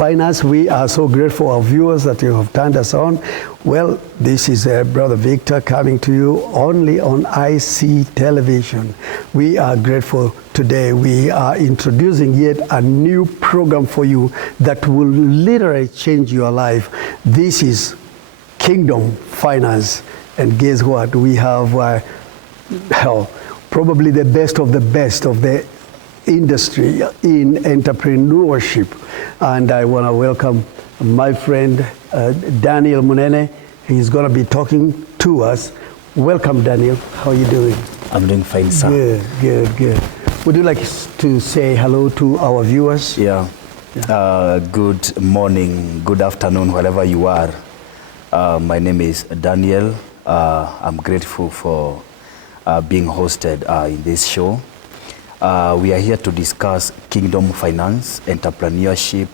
Finance. We are so grateful, our viewers, that you have turned us on. Well, this is Brother Victor coming to you only on IC Television. We are grateful today. We are introducing yet a new program for you that will literally change your life. This is Kingdom Finance. And guess what? We have probably the best of the industry in entrepreneurship. And I want to welcome my friend Daniel Munene. He's going to be talking to us. Welcome, Daniel. How are you doing? I'm doing fine, sir. Good. Would you like to say hello to our viewers? Yeah. Good morning, good afternoon, wherever you are. My name is Daniel. I'm grateful for being hosted in this show. We are here to discuss Kingdom Finance, entrepreneurship,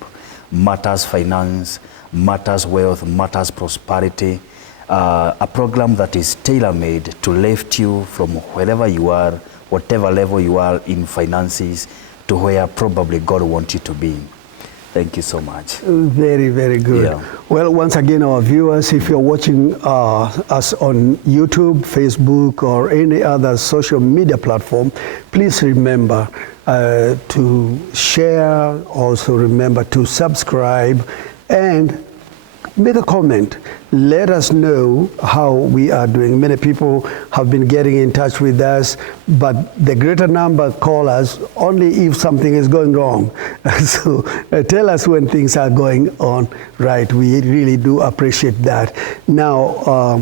matters finance, matters wealth, matters prosperity. A program that is tailor-made to lift you from wherever you are, whatever level you are in finances, to where probably God wants you to be. Thank you so much. Very, very good. Yeah. Well, once again, our viewers, if you're watching us on YouTube, Facebook, or any other social media platform, please remember to share, also remember to subscribe, and make a comment. Let us know how we are doing. Many people have been getting in touch with us, but the greater number call us only if something is going wrong. So tell us when things are going on right. We really do appreciate that. Now,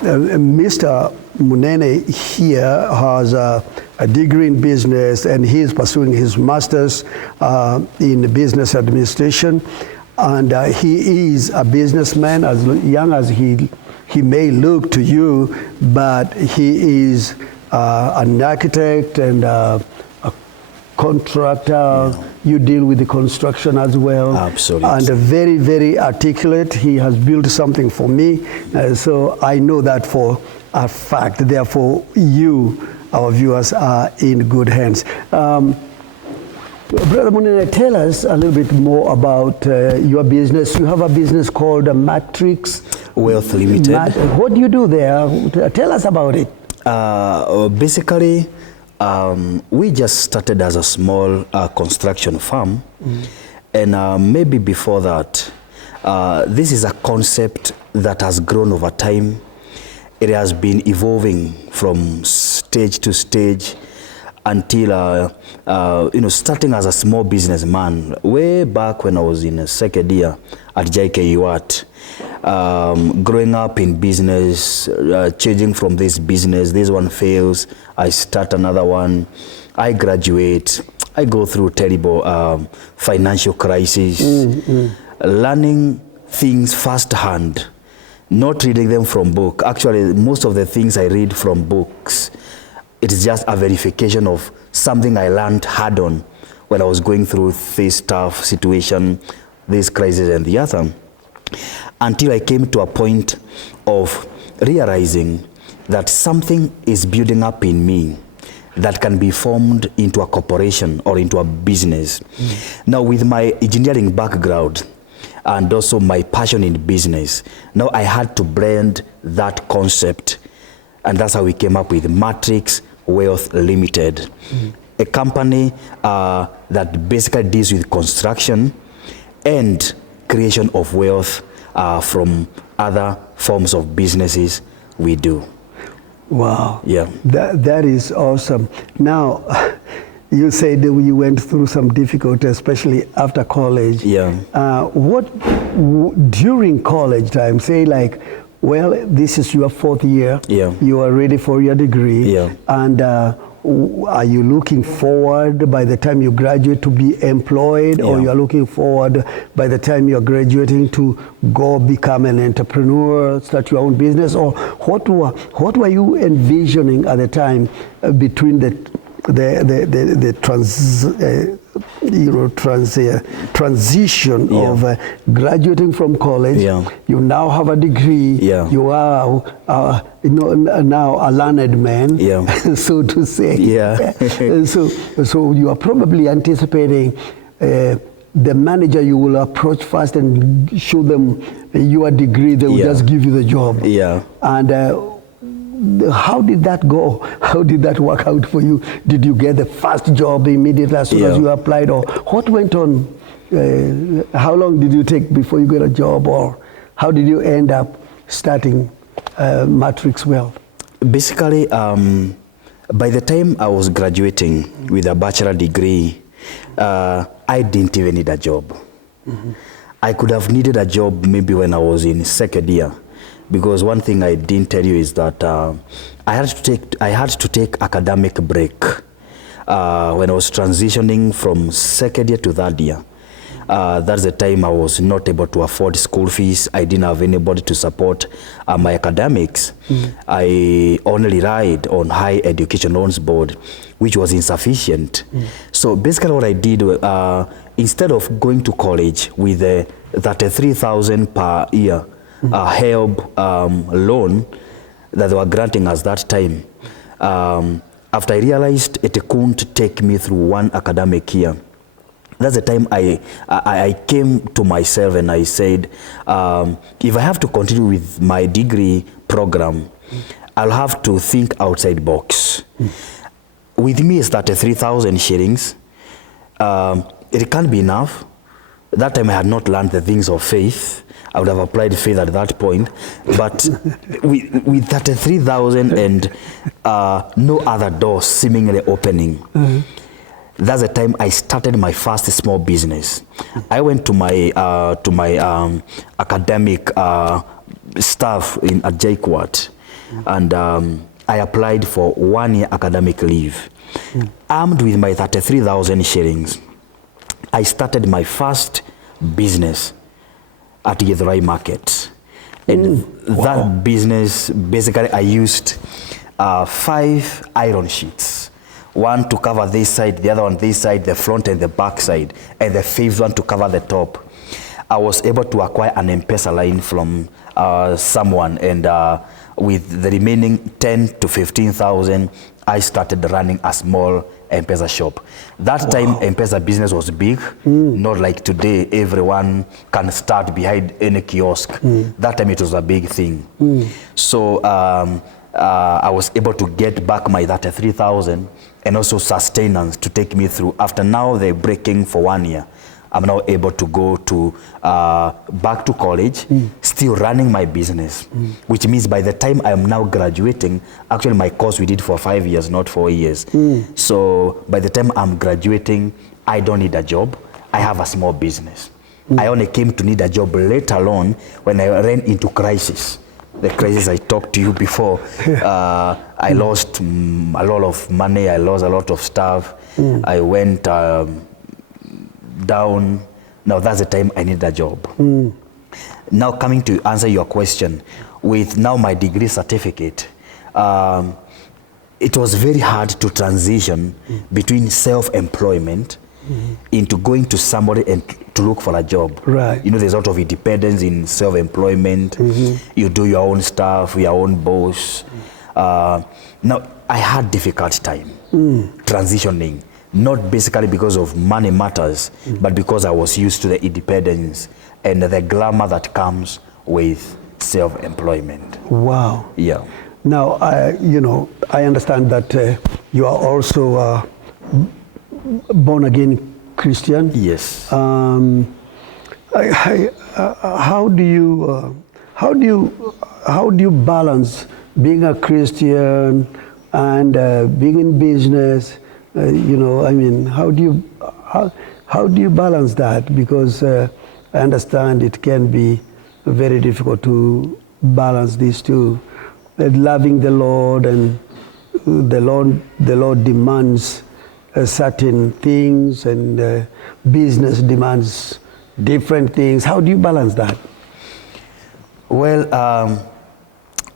Mr. Munene here has a degree in business, and he is pursuing his master's in business administration. And he is a businessman, as young as he may look to you, but he is an architect and a contractor. Yeah. You deal with the construction as well. Absolutely. And very, very articulate. He has built something for me. So I know that for a fact. Therefore, you, our viewers, are in good hands. Brother Munene, tell us a little bit more about your business. You have a business called Matrix Wealth Limited. What do you do there? Tell us about it. Basically, we just started as a small construction firm. And maybe before that, this is a concept that has grown over time. It has been evolving from stage to stage, until starting as a small businessman way back when I was in second year at JKUAT, growing up in business, changing from this one fails, I start another one, I graduate, I go through terrible financial crisis, learning things firsthand, not reading them from book. Actually, most of the things I read from books, it is just a verification of something I learned hard on when I was going through this tough situation, this crisis and the other, until I came to a point of realizing that something is building up in me that can be formed into a corporation or into a business. Now, with my engineering background and also my passion in business, now I had to blend that concept, and that's how we came up with Matrix Wealth Limited, a company that basically deals with construction and creation of wealth from other forms of businesses we do. Wow. Yeah. That is awesome. Now, you said that you went through some difficulty, especially after college. Yeah. During college time, say like, well, this is your fourth year. Yeah. You are ready for your degree. Yeah. And are you looking forward by the time you graduate to be employed, or you are looking forward by the time you're graduating to go become an entrepreneur, start your own business? Or what were you envisioning at the time between the transition of graduating from college? Yeah. You now have a degree. Yeah. You are now a learned man, so to say. Yeah. So you are probably anticipating the manager you will approach first and show them your degree, they will just give you the job. Yeah. And how did that go? How did that work out for you? Did you get the first job immediately as soon as you applied, or what went on? How long did you take before you got a job, or how did you end up starting Matrix Wealth? Basically, by the time I was graduating with a bachelor degree, I didn't even need a job. I could have needed a job maybe when I was in second year, because one thing I didn't tell you is that I had to take academic break when I was transitioning from second year to third year. That's the time I was not able to afford school fees. I didn't have anybody to support my academics. I only relied on Higher Education Loans Board, which was insufficient. So basically what I did, instead of going to college with the 33,000 per year HELB loan that they were granting us that time, after I realized it couldn't take me through one academic year, that's the time I came to myself and I said, if I have to continue with my degree program, I'll have to think outside box. With me, it's 33,000 shillings. It can't be enough. That time I had not learned the things of faith. I would have applied faith at that point. But with 33,000 and no other doors seemingly opening, that's the time I started my first small business. I went to my academic staff at JKUAT, and I applied for 1 year academic leave. Armed with my 33,000 shillings, I started my first business at Githurai Market. And that business, basically I used 5 iron sheets. One to cover this side, the other on this side, the front and the back side, and the 5th one to cover the top. I was able to acquire an M-Pesa line from someone, and with the remaining 10 to 15,000, I started running a small M-Pesa shop. That time, M-Pesa business was big, not like today, everyone can start behind any kiosk. That time it was a big thing. So I was able to get back my 33,000 and also sustenance to take me through. After now the breaking for 1 year, I'm now able to go to back to college, still running my business, which means by the time I'm now graduating, actually my course we did for 5 years, not 4 years. So by the time I'm graduating, I don't need a job. I have a small business. I only came to need a job later on when I ran into crisis. The crisis I talked to you before. I lost a lot of money. I lost a lot of stuff. I went down. Now that's the time I need a job. Now coming to answer your question, with now my degree certificate, it was very hard to transition between self-employment into going to somebody and to look for a job. Right. You know, there's a lot of independence in self-employment. You do your own stuff, your own boss. Now, I had difficult time transitioning, not basically because of money matters, but because I was used to the independence and the glamour that comes with self-employment. Wow. Yeah. Now, I understand that you are also a born-again Christian. Yes. How do you balance being a Christian and being in business? How do you balance that? Because I understand it can be very difficult to balance these two. Loving the Lord, and the Lord demands certain things, and business demands different things. How do you balance that? Well,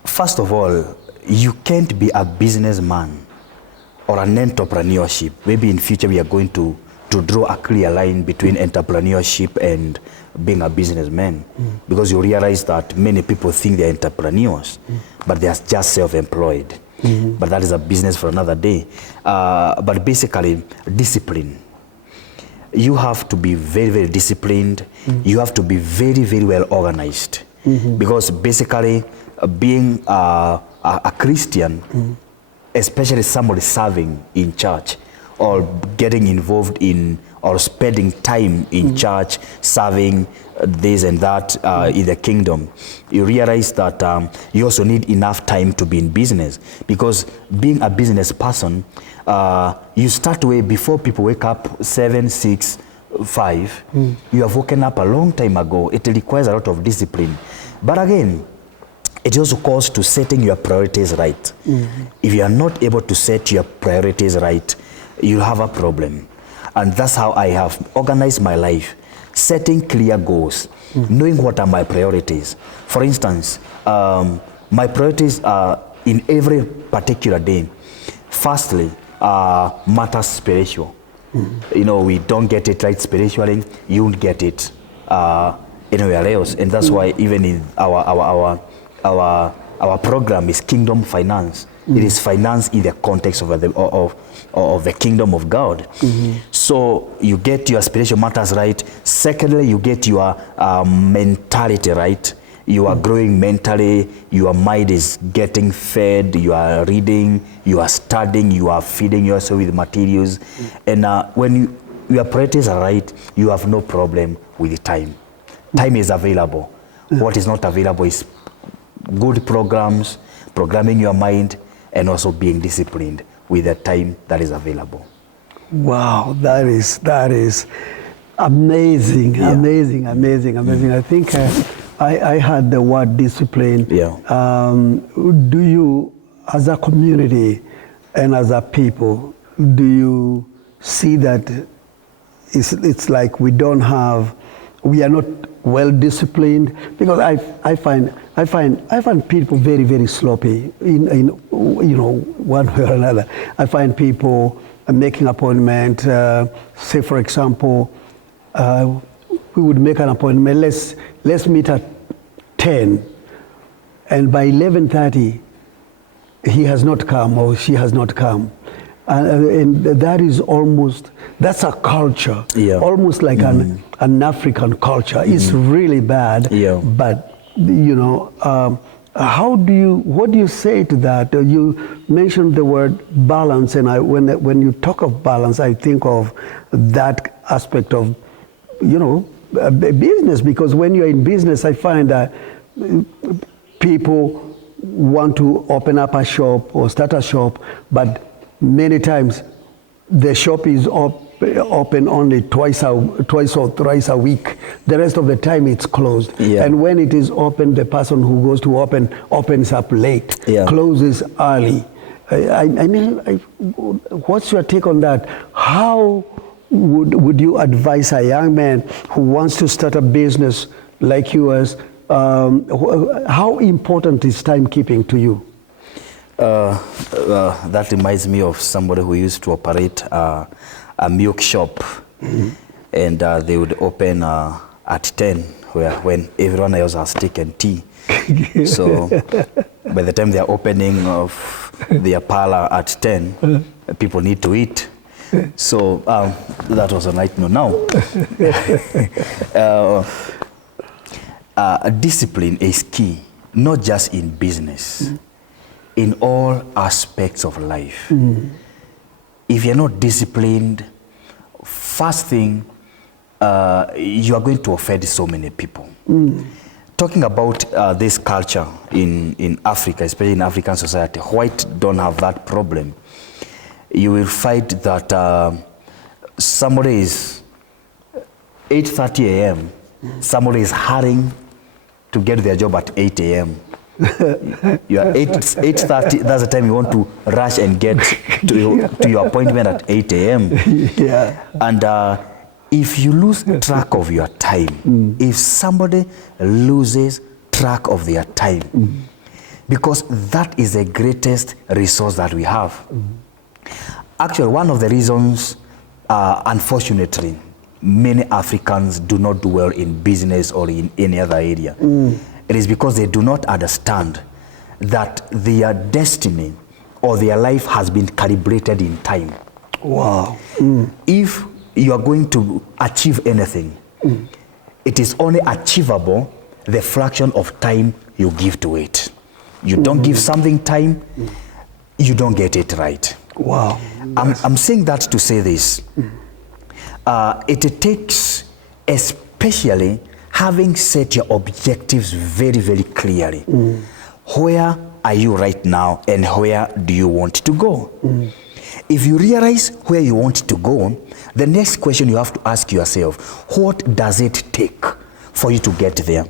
first of all, you can't be a businessman or an entrepreneurship. Maybe in future we are going to draw a clear line between entrepreneurship and being a businessman, because you realize that many people think they're entrepreneurs, but they're just self-employed. But that is a business for another day. But basically, discipline. you have to be very, very disciplined. You have to be very, very well organized. Because basically, being a Christian, especially somebody serving in church or getting involved in or spending time in church, serving this and that in the kingdom, you realize that you also need enough time to be in business. Because being a business person, you start way before people wake up 7, 6, 5. You have woken up a long time ago. It requires a lot of discipline. But again, it also calls to setting your priorities right. If you are not able to set your priorities right, you'll have a problem. And that's how I have organized my life, setting clear goals, knowing what are my priorities. For instance, my priorities are in every particular day. Firstly, matters spiritual. You know, we don't get it right spiritually, you won't get it anywhere else. And that's why even in our program is Kingdom Finance. It is finance in the context of the kingdom of God. So you get your spiritual matters right. Secondly, you get your mentality right. You are growing mentally. Your mind is getting fed. You are reading. You are studying. You are feeding yourself with materials. And when your priorities are right, you have no problem with the time. Time is available. What is not available is good programs, programming your mind, and also being disciplined with the time that is available. Wow, that is amazing, amazing. I think I heard the word discipline. Do you, as a community and as a people, do you see that it's like we are not well disciplined? Because I find people very, very sloppy in one way or another. I find people making appointment. Say for example, we would make an appointment. Let's meet at 10, and by 11:30, he has not come or she has not come. And that's a culture, almost like an African culture. It's really bad, but what do you say to that? You mentioned the word balance, and when you talk of balance, I think of that aspect of, business, because when you're in business, I find that people want to open up a shop or start a shop, but many times the shop is open only twice or thrice a week. The rest of the time it's closed. And when it is open, the person who goes to opens up late, closes early. I mean, what's your take on that? How would you advise a young man who wants to start a business like yours? How important is timekeeping to you? That reminds me of somebody who used to operate a milk shop, and they would open at 10, when everyone else has taken tea. So by the time they are opening of their parlor at 10, people need to eat. So that was a nightmare. Now, discipline is key, not just in business, in all aspects of life. If you're not disciplined, first thing, you are going to offend so many people. Talking about this culture in Africa, especially in African society, white don't have that problem. You will find that somebody is 8:30 a.m., somebody is hurrying to get their job at 8 a.m. You are 8:30, that's the time you want to rush and get to your appointment at 8 a.m. And if you lose track of your time, if somebody loses track of their time, because that is the greatest resource that we have. Actually, one of the reasons, unfortunately, many Africans do not do well in business or in any other area. It is because they do not understand that their destiny or their life has been calibrated in time. Wow. If you are going to achieve anything. It is only achievable the fraction of time you give to it. You don't give something time, you don't get it right. Wow. I'm saying that to say this. It takes, especially having set your objectives very, very clearly. Where are you right now and where do you want to go? If you realize where you want to go, the next question you have to ask yourself, what does it take for you to get there?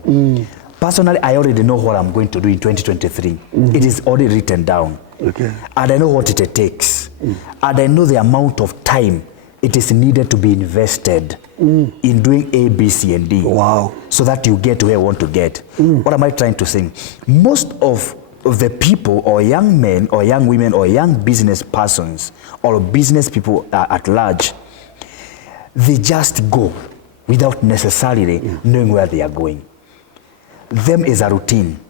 Personally, I already know what I'm going to do in 2023. It is already written down. Okay. And I know what it takes. And I know the amount of time it is needed to be invested in doing A, B, C, and D. Wow. So that you get to where you want to get. What am I trying to say? Most of the people or young men or young women or young business persons or business people at large, they just go without necessarily knowing where they are going. Them is a routine.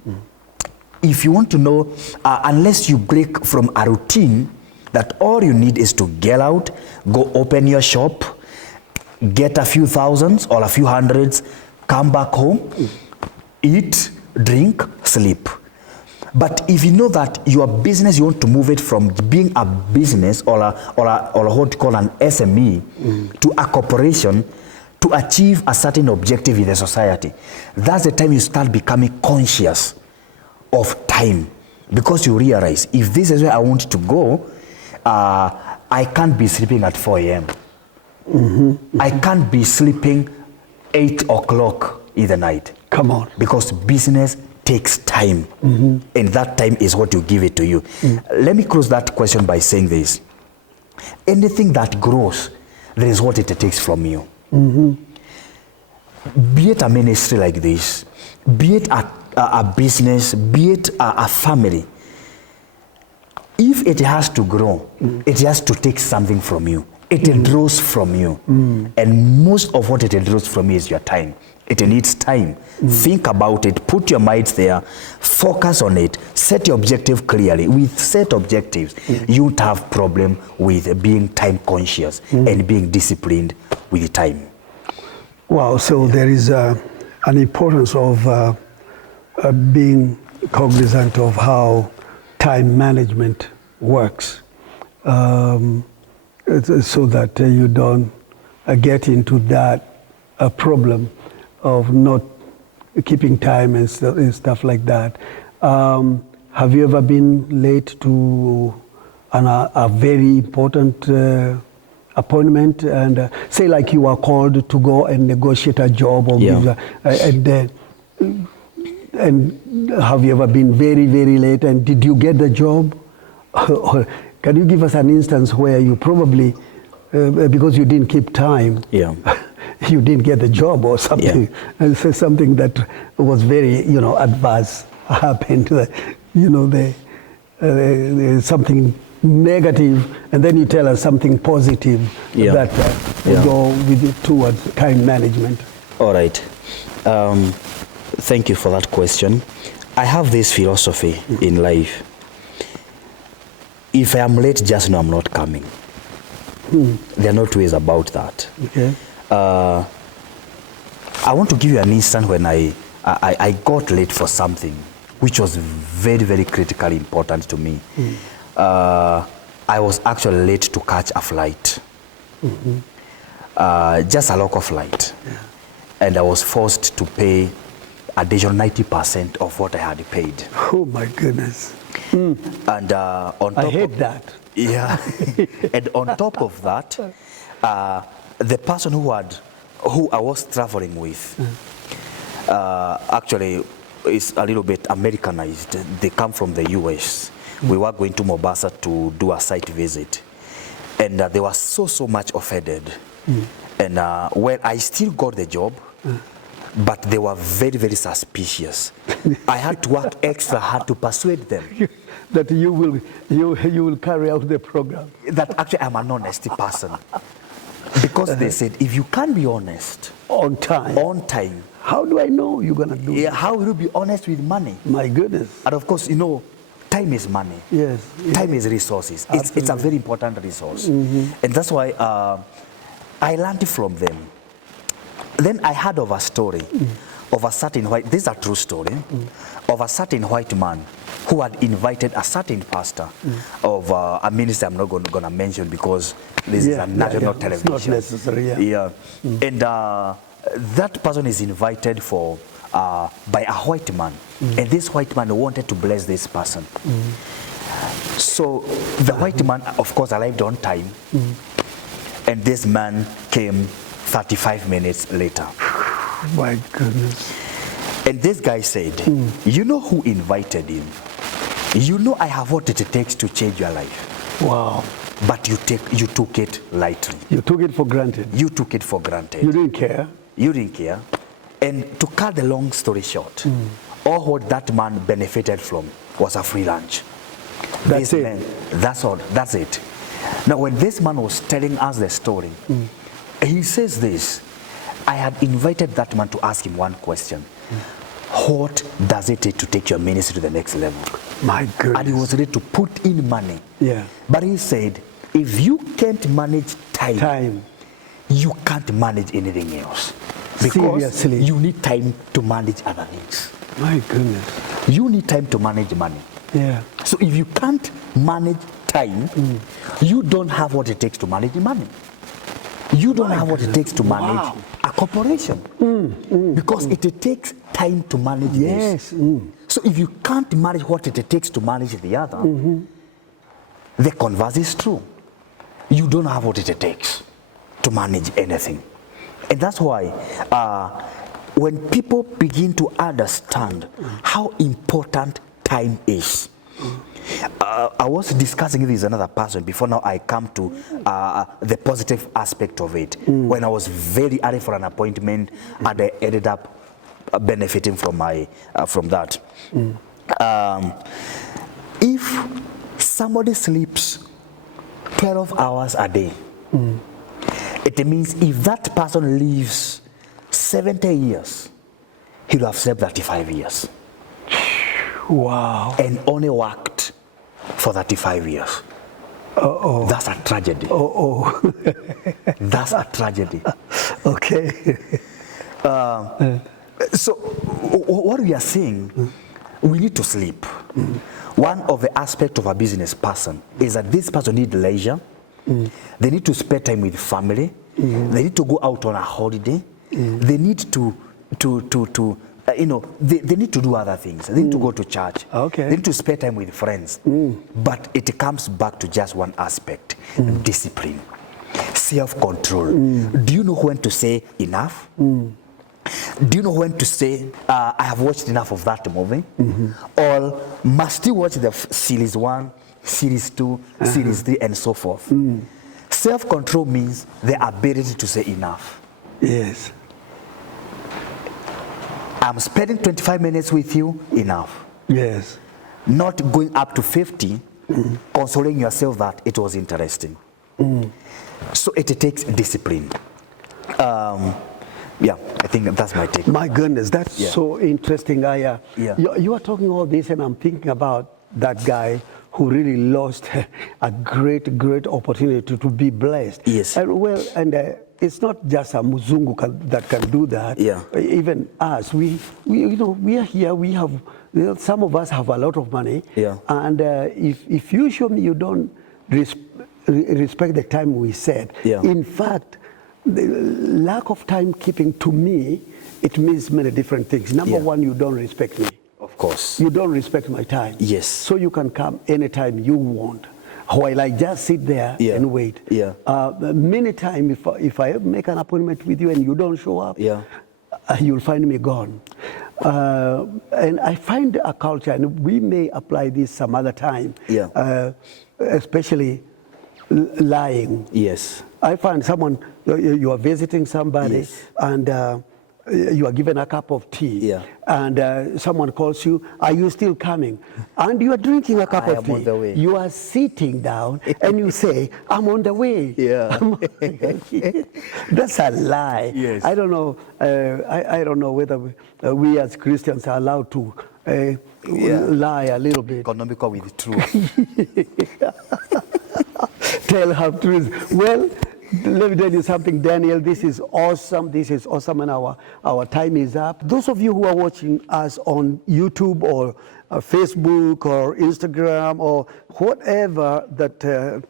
If you want to know, unless you break from a routine, that all you need is to get out, go open your shop, get a few thousands or a few hundreds, come back home, eat, drink, sleep. But if you know that your business, you want to move it from being a business or what you call an SME to a corporation to achieve a certain objective in the society, that's the time you start becoming conscious of time, because you realize if this is where I want to go, I can't be sleeping at 4 a.m. I can't be sleeping 8 o'clock in the night. Come on. Because business takes time, and that time is what you give it to you. Let me close that question by saying this. Anything that grows, there is what it takes from you. Be it a ministry like this, be it a business, be it a family. If it has to grow, it has to take something from you. It draws from you. And most of what it draws from you is your time. It needs time. Think about it, put your minds there, focus on it, set your objective clearly. With set objectives, you won't have problem with being time conscious and being disciplined with time. Wow, so there is an importance of being cognizant of how time management works, so that you don't get into that problem of not keeping time and stuff like that. Have you ever been late to a very important appointment, and say like you are called to go and negotiate a job or and have you ever been very, very late, and did you get the job? Or can you give us an instance where you probably, because you didn't keep time, you didn't get the job or something, and so something that was very, adverse happened, something negative, and then you tell us something positive that will go with it towards time management. All right. Thank you for that question. I have this philosophy in life. If I am late, just know I'm not coming. There are no two ways about that. Okay. I want to give you an instance when I got late for something which was very, very critically important to me. I was actually late to catch a flight, just a local flight, and I was forced to pay additional 90% of what I had paid. Oh my goodness! And on top I hate that. Yeah, and on top of that, the person who I was traveling with actually is a little bit Americanized. They come from the US. We were going to Mombasa to do a site visit, and they were so much offended. And well, I still got the job, but they were very, very suspicious. I had to work extra hard to persuade them that you will carry out the program. That actually I'm an honest person, because they said if you can't be honest on time, how do I know you're gonna do it? How will you be honest with money? My goodness! And of course, time is money. Yes. Time is resources. It's a very important resource. And that's why I learned from them. Then I heard of a story of a certain white, this is a true story, of a certain white man who had invited a certain pastor of a ministry I'm not going to mention because this is a national television. It's not necessary. And that person is invited for by a white man, and this white man wanted to bless this person. So the white man, of course, arrived on time, and this man came 35 minutes later. My goodness. And this guy said, you know who invited him? You know I have what it takes to change your life. Wow. But you took it lightly. You took it for granted. You took it for granted. You didn't care. You didn't care. And to cut the long story short, all what that man benefited from was a free lunch. That's it. Man, that's all. That's it. Now, when this man was telling us the story, he says this, I had invited that man to ask him one question. What does it take to take your ministry to the next level? My goodness. And he was ready to put in money. Yeah. But he said, if you can't manage time, you can't manage anything else. Because seriously, you need time to manage other things. My goodness. You need time to manage money. Yeah. So if you can't manage time, you don't have what it takes to manage money. You don't have what it takes to manage a corporation. Because it takes time to manage this. So if you can't manage what it takes to manage the other, the converse is true. You don't have what it takes to manage anything. And that's why when people begin to understand how important time is, I was discussing this with another person before now I come to the positive aspect of it. When I was very early for an appointment and I ended up benefiting from that. If somebody sleeps 12 hours a day, it means if that person lives 70 years, he'll have slept 35 years. Wow. And only worked for 35 years. That's a tragedy. That's a tragedy. Okay. So what we are saying, we need to sleep. One of the aspects of a business person is that this person needs leisure. They need to spend time with family. They need to go out on a holiday. They need to they need to do other things. They need to go to church. Okay. They need to spend time with friends. But it comes back to just one aspect, discipline, self-control. Do you know when to say enough? Do you know when to say, I have watched enough of that movie? Or must you watch the series 1, series 2, series 3, and so forth? Self-control means the ability to say enough. Yes. I'm spending 25 minutes with you, enough. Yes. Not going up to 50, consoling yourself that it was interesting. So it takes discipline. Yeah, I think that's my take. My goodness, that's so interesting. You are talking all this, and I'm thinking about that guy who really lost a great opportunity to be blessed. Yes. And it's not just a Muzungu that can do that. Yeah. Even us, we are here. We have some of us have a lot of money. Yeah. And if you show me you don't respect the time we set, in fact, the lack of time keeping, to me, it means many different things. Number one, you don't respect me. Of course. You don't respect my time. Yes. So you can come anytime you want, while I just sit there and wait. Many times, if I make an appointment with you and you don't show up, you'll find me gone. And I find a culture, and we may apply this some other time, especially lying. Yes. I find someone, you are visiting somebody, and you are given a cup of tea, and someone calls you, are you still coming? And you are drinking a cup of tea. On the way. You are sitting down and you say, I'm on the way. That's a lie. Yes. I don't know. I don't know whether we as Christians are allowed to lie a little bit. Economical with truth. Tell half truths. Well, Let me tell you something, Daniel. This is awesome. This is awesome, and our time is up. Those of you who are watching us on YouTube or Facebook or Instagram or whatever that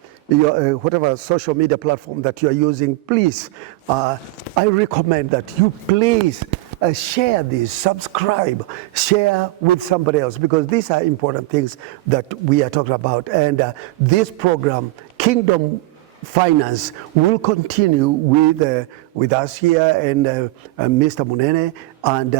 whatever social media platform that you are using, please, I recommend that you please share this, subscribe, share with somebody else, because these are important things that we are talking about. And this program, Kingdom Finance, will continue with us here and Mr. Munene, and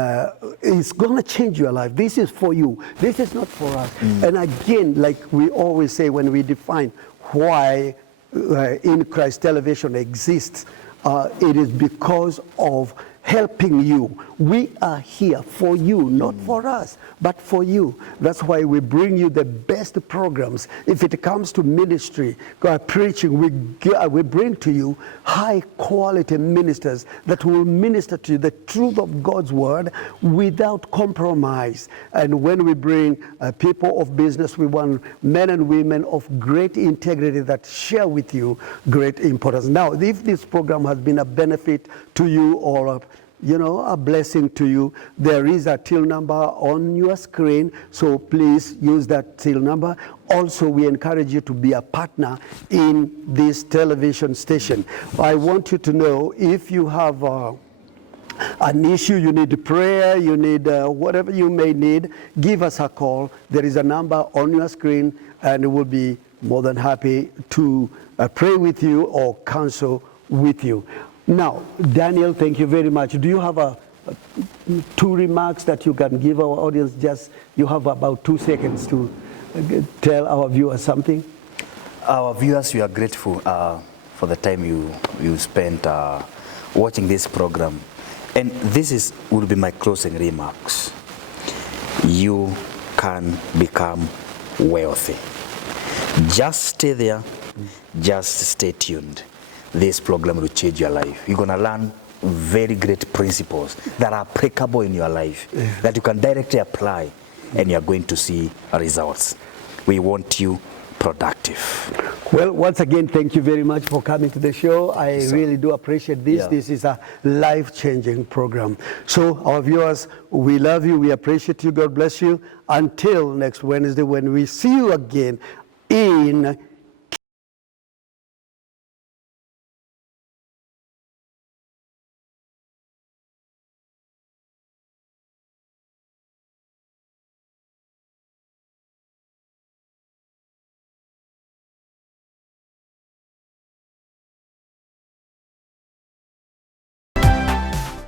it's going to change your life. This is for you. This is not for us. And again, like we always say when we define why In Christ Television exists, it is because of helping you. We are here for you, not for us, but for you. That's why we bring you the best programs. If it comes to ministry, preaching, we bring to you high quality ministers that will minister to you the truth of God's word without compromise. And when we bring people of business, we want men and women of great integrity that share with you great importance. Now, if this program has been a benefit to you or a blessing to you, there is a till number on your screen, so please use that till number. Also, we encourage you to be a partner in this television station. I want you to know, if you have an issue, you need prayer, you need whatever you may need, give us a call. There is a number on your screen, and we'll be more than happy to pray with you or counsel with you. Now, Daniel, thank you very much. Do you have two remarks that you can give our audience? Just, you have about 2 seconds to tell our viewers something. Our viewers, we are grateful for the time you spent watching this program. And this will be my closing remarks. You can become wealthy. Just stay there. Just stay tuned. This program will change your life. You're going to learn very great principles that are applicable in your life, that you can directly apply, and you're going to see results. We want you productive. Well, once again, thank you very much for coming to the show. I really do appreciate this. Yeah. This is a life-changing program. So, our viewers, we love you. We appreciate you. God bless you. Until next Wednesday, when we see you again in